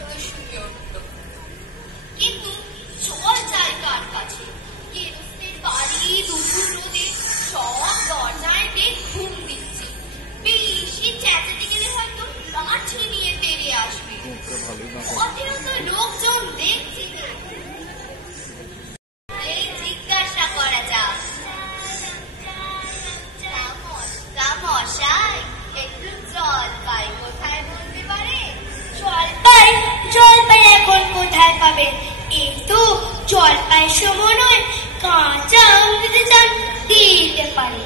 রক্ত শুকে উঠল। কিন্তু জল যায় কার কাছে? গেরস্তের বাড়ি, দুপুর রোদে সব দরজায় ঘুম দিচ্ছে। বেশি চেঁচাতে গেলে হয়তো লাঠি নিয়ে তেড়ে আসবে। অতিরিক্ত লোকজন দেখছে। জিজ্ঞাসা করা যাক, মশাই একটু জলপাই কোথায় বলতে পারে? জলপাই এখন কোথায় পাবেন? এই তো জলপাইয়ের সময় নয়, কাঁচা আম দিতে চান দিতে পারে।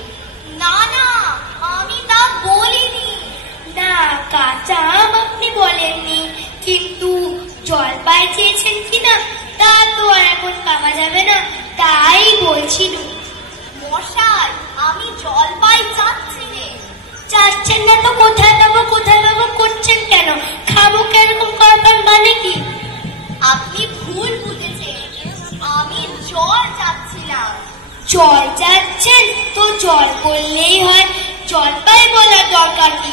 না না, আমি তা বলিনি। না, কাঁচা আম আপনি বলেননি, কিন্তু জলপাই চেয়েছেন কিনা তা তো আর এখন পাওয়া যাবে না, তাই বলছিল। মশাই, আমি জলপাই চাচ্ছি না। চাচ্ছেন না তো কোথায় পাবো করছেন কেন? খাবো কেরকম করবেন মানে কি? আপনি ভুল বুঝেছেন, আমি জল চাচ্ছিলাম। জল চাচ্ছেন তো জল বললেই হয়, জলপাই বলার দরকার কি?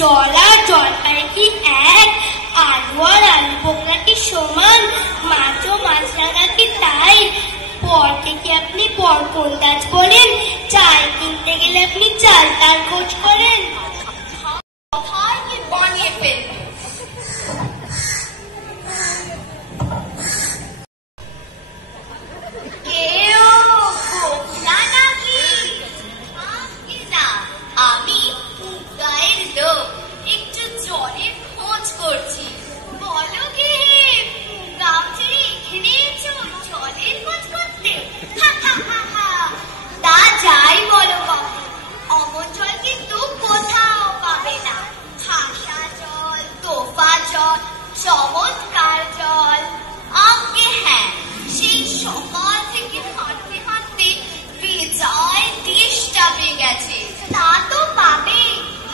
জল আর জলপাই কি এক? আলু আর আলু বোকরা কি সমান? মাছ ও মাছরাঙা কি তাই? পরকে কি আপনি পরকন্দাজ বলেন? চাল কিনতে গেলে আপনি চাল তার খোঁজ করেন? কথায় কি বানিয়ে ফেলবেন? আমি গায়ের লোক, একটু জলের খোঁজ করছি। বলো কি গাম ছেড়ে এখানে এসো জলের খোঁজ করতে? তা যাই বলো বাবু, অমন জল কিন্তু কোথাও পাবে না। খাসা জল, তোফা জল, চমৎকার জল। আগে হ্যাঁ, সেই সকাল থেকে হাঁটতে হাঁটতে বেজায় তেষ্টা পেয়ে গেছে। তা তো পাবে,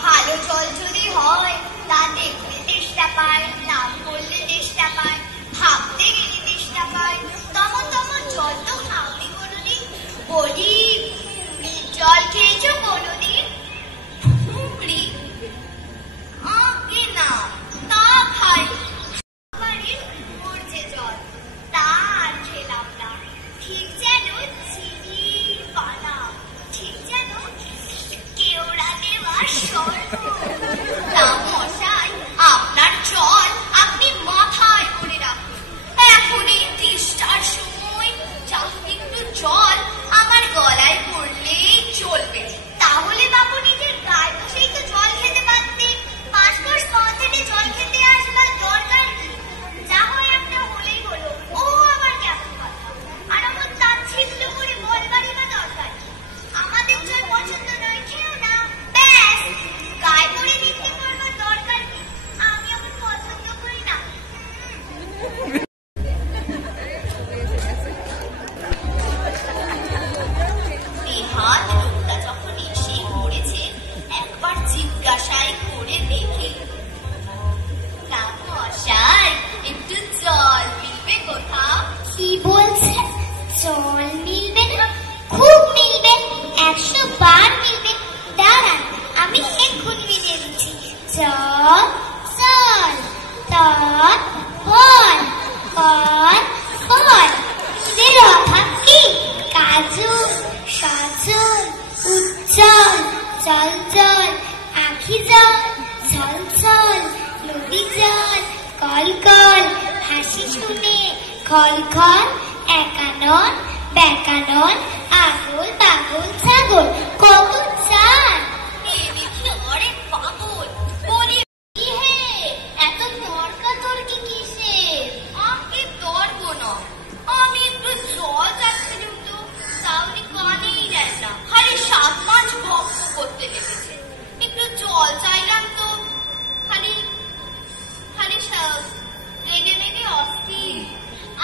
ভালো জল যদি হয়, তা দেখলে তেষ্টা পায়, নাম করলে তেষ্টা পায়, ভাবতে গেলে তেষ্টা পায়। তেমন জল তো খাওনি কোনোদিন? বলি, জল খেয়েছো কোনোদিন? আগে না, তা খাই। পড়ছে জল, তা আর খেলাম না। ঠিক যেন চিনির পানা, ঠিক যেন কেওড়া দেওয়া স্বর্ণ। তা মশাই, আপনার জল আপনি মাথায় করে রাখুন। এখন এই তেষ্টার সময় একটু জল আমার গলায় পড়লেই চলবে। তাহলে বাবু নিজের গায়ে বসেই তো জল খেতে পারতেন। 5 মাস পথে জল খেতে আসবার দরকার কি? যা হয় আপনার হলেই হলো, ও আবার কেমন কথা? আর আমার তাচ্ছিল্য করে বলবারই বা দরকার কি? আমাদের জল পছন্দ নয়, খেও না, ব্যাস। গায়ে পড়ে বিক্রি করবার দরকার কি? আমি আমার পছন্দ করি না। নেহাত লোকটা যখন এসে পড়েছে, একবার জিজ্ঞাসাই করে দেখে, মশাই একটু জল মিলবে কোথাও? কি বলছেন? জল মিলবে না? খুব মিলবে, 100 বার মিলবে। দাঁড়ান, আমি এক্ষুনি মিলিয়ে দিচ্ছি। জল জল, তল ফল, ফল ফল। ফুলের অভাব কি? কাজু, সজল, উজ্জ্বল, জল জল, আখি জল, ঝল ঝল, নদী জল, কল কল, হাসি শুনে খল খল, একানন বেকানন, আগল পাগল ছাগল, কত চান? দেখি অরে পাগল বলি, হে এত তর্কাতর্কি কিসের? আগে তর্ক না, আমি একটু জল চাচ্ছিলাম তো, তাহলে কানেই দেন না, খালি 7 মাস ভক্ত করতে লেগেছে। একটু জল চাইলাম তো, খালি রেগে মেগে অস্থির।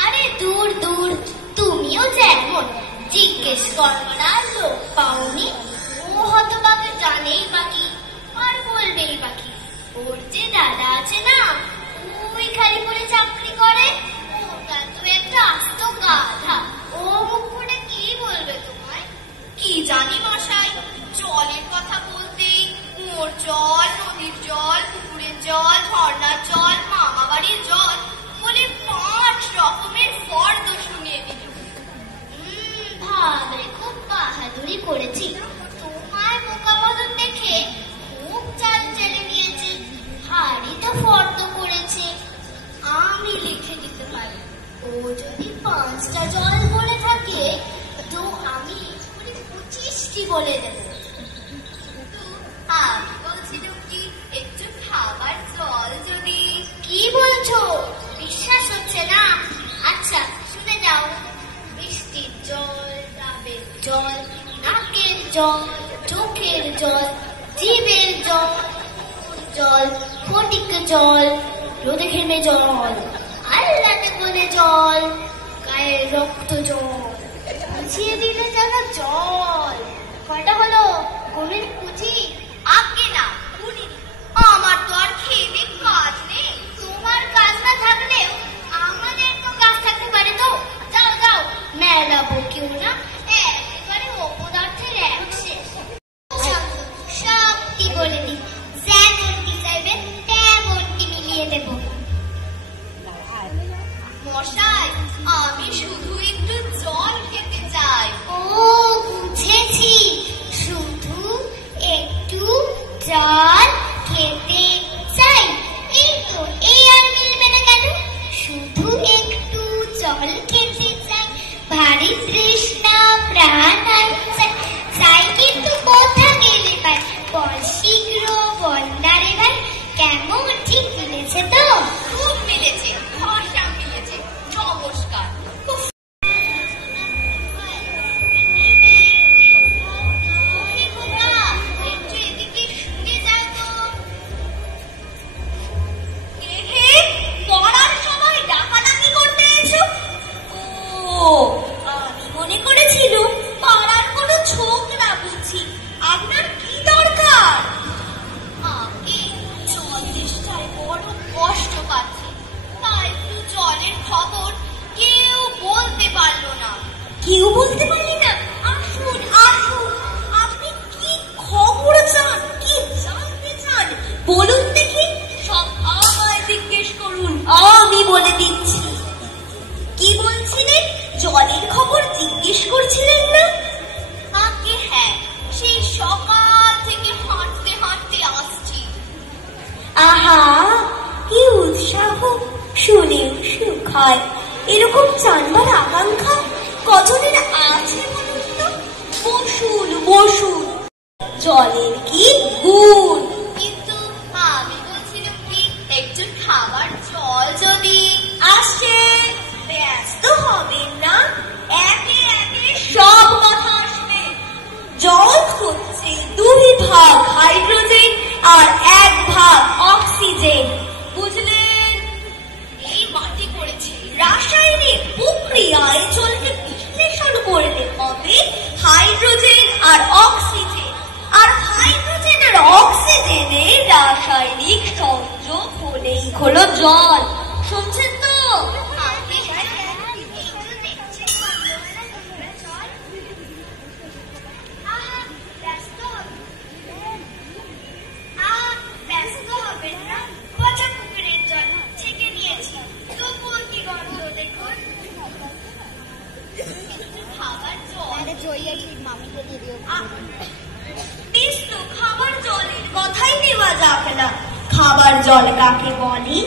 আরে দূর দূর, তুমিও যেমন জিজ্ঞেস করবার লোক পাওনি। ও হতভাগে জানেই বাকি, আর বলবেই বাকি। ওর যে দাদা আছে না, ওই খালি করে চাকরি করে, ওটা তো একটা আস্ত গাধা। ও মুখ করে কি বলবে তোমায়? কি জানি মশাই, জলের কথা বলতেই মোর জল, নদীর জল, পুকুরের জল, ঝর্ণার জল, মামা বাড়ির জল লিখে দিতে পারি। ও যদি 5টা জল বলে থাকে তো আমি 25টি বলে দেব। আমি বলছিলাম কি একটু খাবার জল যদি। কি বলছো? বিশ্বাস হচ্ছে না? আচ্ছা শুনে যাও। বৃষ্টির জল, ডাবের জল, নাকের জল, চোখের জল, জিভের জল, জল, ফটিক জল, রোদে ঘেমে জল, আল্লাতে বলে জল, গায়ের রক্ত জল, বুঝিয়ে দিলে যেন জল। কয়টা হলো? গভীর পুঁজি? আগে না শুনিনি। আমার তো আর খেয়ে কাজ নেই। তোমার কাজ না থাকলেও আমাদের তো কাজ থাকতে পারে। তো যাও যাও, মেলা বকিও না, একেবারে অপদার্থের এক শেষ। সবটি বলে দিই, যেমনটি চাইবেন তেমনটি মিলিয়ে দেব। মশাই, আমি শুধু একটু জল খেতে চাই। ও বুঝেছি, শুধু একটু জল খেতে চাই। এই তো, এই আর মিলবে না কেন? শুধু একটু জল খেতে চাই, ভারী তৃষ্ণা প্রাণ চাই, চাই কিন্তু কোথা গেলে পাই? বল শীঘ্র, বল না রে ভাই। কেমন ঠিক মিলেছে তো? খুব মিলেছে, ভরসা মিলেছে। নমস্কার। একটু এদিকে শুনে যাও তো। পড়ার সময় ডাকাডাকি করতে এসো? ও, আমি মনে করেছিলুম পাড়ার কোনো ছোকরা বুঝি। আপনার কি দরকার? আমি জল তেষ্টায় বড় কষ্ট পাচ্ছি, তাই একটু জলের খবর কেউ বলতে পারলো না। কেউ বলতে পারলি না? আসুন আসুন, আপনি কি খবর চান? কি জানতে চান বলুন দেখি। সব আমায় জিজ্ঞেস করুন, আমি বলে দিচ্ছি। কি বলছিলেন? জলের খবর জিজ্ঞেস করছিলেন না? আগে হ্যাঁ, সেই সকাল থেকে হাঁটতে হাঁটতে আসছি। আহা, কি উৎসাহ! শুনেও সুখ হয়। এরকম জানবার আকাঙ্ক্ষা কজনের আছে বলুন তো? বসুন বসুন, জলের কি গুণ। কিন্তু আমি বলছিলাম কি একটু খাবার জল যদি আসে। ব্যস্ত হবেন না, একে একে সব কথা আসবে। জল হচ্ছে 2 ভাগ হাইড্রোজেন আর 1 ভাগ অক্সিজেন, বুঝলেন? এই মাটি করেছে রাসায়নিক প্রক্রিয়ায় জলকে বিশ্লেষণ করলে হবে হাইড্রোজেন আর অক্সিজেন, আর হাইড্রোজেন আর অক্সিজেনের রাসায়নিক সংযোগ হলেই হলো জল। শুনছেন তো? ব্যস্ত হবেন না, পচা পুকুরের জল ছেঁকে নিয়েছি, তবুও কি গন্ধ দেখুন। খাবার জল বেশ তো, খাবার জলের কথাই দেওয়া যাবে না। খাবার জল কাকে বলে?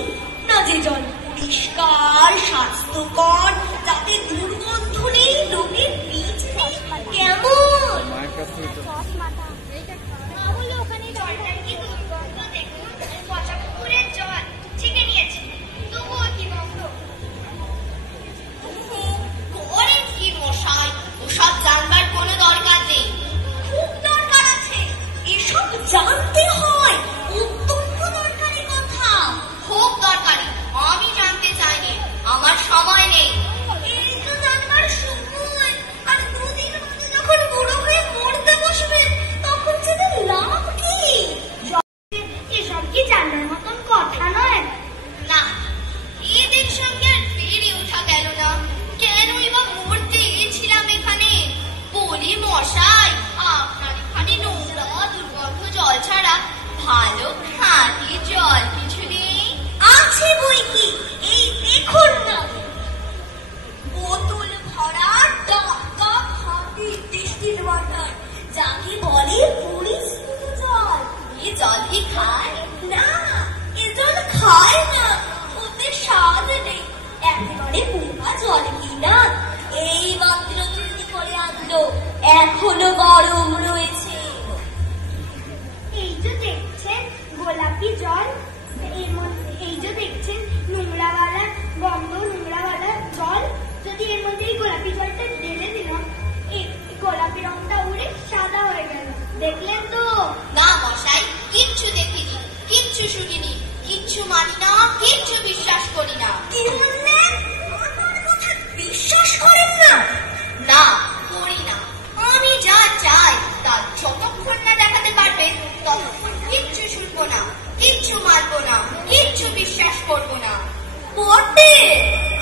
না যে জল পরিষ্কার স্বাস্থ্যকর, যাতে দুর্গন্ধ নেই, লোকের বীজ নেই, কেমন? তাহলে ওখানে জলটার কি দুর্গন্ধ দেখুন। পচা পুকুরের জল ছেঁকে নিয়েছি, তবুও কি গন্ধ। করেন কি মশাই? ওসব জানবার কোনো দরকার নেই। খুব দরকার আছে, এসব জানতে হয়, অত্যন্ত দরকারি কথা। খুব দরকারি, আমি জানতে চাইনি, আমার সময় নেই। এই তো জানবার সময়, আর 2 দিন মতো যখন বুড়ো হয়ে মরতে বসবেন আরে বোকা জল কিনা এই মাত্র তৈরি করে আনলো, এখনো গরম রয়েছে। এই যে দেখছেন গোলাপি জল, এর মধ্যে এই যে দেখছেন নোংরাওয়ালা গন্ধ নোংরাওয়ালা জল, যদি এর মধ্যে এই গোলাপি জলটা ঢেলে দিলাম, এই গোলাপি রংটা উড়ে সাদা হয়ে গেল। দেখলেন তো? না মশাই, কিচ্ছু দেখিনি, কিচ্ছু শুনিনি, কিচ্ছু মানি না, কিচ্ছু বিশ্বাস করি না। কি বললেন? আমার কথা বিশ্বাস করেন না? না, করি না। আমি যা চাই তা যতক্ষণ না দেখাতে পারবেন ততক্ষণ কিচ্ছু শুনবো না, কিচ্ছু মানবো না, কিচ্ছু বিশ্বাস করবো না। বটে,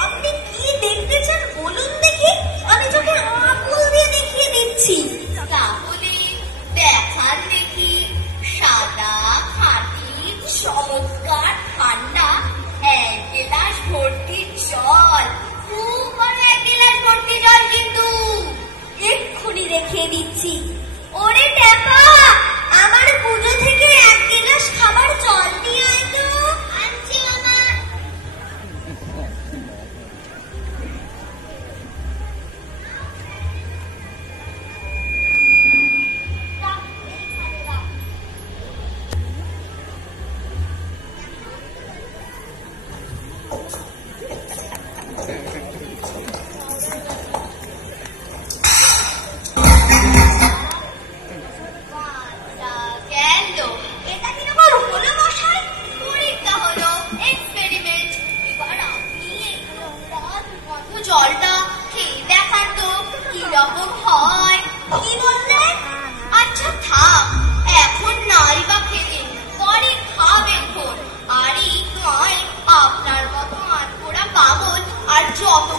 আপনি কি দেখতে চান বলুন দেখি, আমি চোখে আঙুল দিয়ে দেখিয়ে দিচ্ছি। তাহলে দেখান দেখি। সাদা খাঁটি চমৎকার ঠান্ডা 1 গ্লাস ভর্তি জল, খুব বড় 1 গ্লাস ভর্তি জল, কিন্তু এক্ষুনি দেখিয়ে দিচ্ছি। ওরে ট্যাপা, আমার পুজো থেকে 1 গ্লাস খাবার জল নিয়ে আয় তো। আনছি মামা। জলটা খেয়ে দেখার তো কিরকম হয়। কি বললেন? আচ্ছা থাক, এখন নাই বা খেলেন, পরে খাবেন। আর এই নয় আপনার মতো আটপোড়া পাগল আর যত